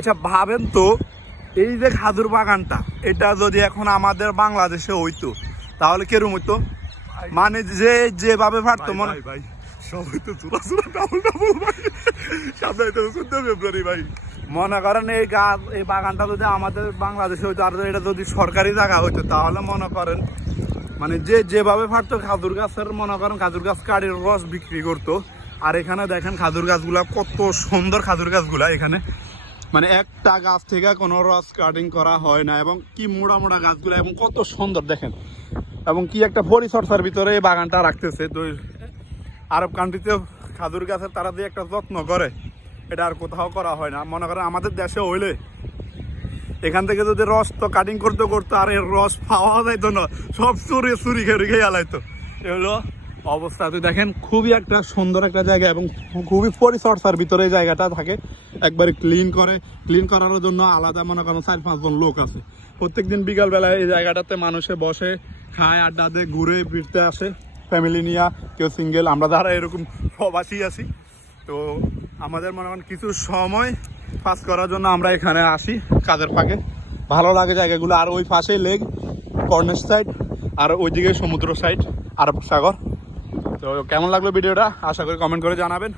আচ্ছা ভাবেন তো, এই যে খাজুর বাগানটা, এটা যদি এখন আমাদের বাংলাদেশে হইতো তাহলে কেরম হইতো? মানে যে যেভাবে পারতো মনে ভাই সব হইতো চূড়া চূড়া ডাবল ডাবল ভাই, সামনে তো 14 ফেব্রুয়ারি ভাই। মনে করেন এই গাছ, এই বাগানটা যদি আমাদের বাংলাদেশে হইতো আর এটা যদি সরকারি জায়গা হইতো তাহলে মনে করেন মানে যে যেভাবে পারতো খাজুর গাছের মনে করেন খাজুর গাছ কাটির রস বিক্রি করতো। আর এখানে দেখেন খাজুর গাছগুলা কত সুন্দর, খাজুর গাছগুলা এখানে মানে একটা গাছ থেকে কোনো রস কাটিং করা হয় না, এবং কি মোড়া মোড়া গাছগুলো এবং কত সুন্দর দেখেন, এবং কি একটা পরিচর্যার ভিতরে এই বাগানটা রাখতেছে। তো আরব কান্ট্রিতে খাজুর গাছের তারা যে একটা যত্ন করে এটা আর কোথাও করা হয় না। মনে করেন আমাদের দেশে হইলে এখান থেকে যদি রস তো কাটিং করতে করতো আর এর রস পাওয়া যাইতো না, সব চুরি চুরি খেয়ে আলাইতো। এগুলো অবস্থা তো দেখেন, খুবই একটা সুন্দর একটা জায়গা এবং খুবই পরিচর্যার ভিতরে এই জায়গাটা থাকে। একবারে ক্লিন করার জন্য আলাদা মনে করেন 4-5 জন লোক আছে। প্রত্যেকদিন বিকালবেলায় এই জায়গাটাতে মানুষে বসে খায়, আড্ডা দিয়ে ঘুরে ফিরতে আসে ফ্যামিলি নিয়ে, কেউ সিঙ্গেল, আমরা যারা এরকম প্রবাসী আছি। তো আমাদের মনে করেন কিছু সময় পাস করার জন্য আমরা এখানে আসি কাজের ফাঁকে, ভালো লাগে জায়গাগুলো। আর ওই পাশে লেক কর্নার সাইড, আর ওইদিকে সমুদ্র সাইড, আরব সাগর। তো কেমন লাগলো ভিডিওটা আশা করি কমেন্ট করে জানাবেন।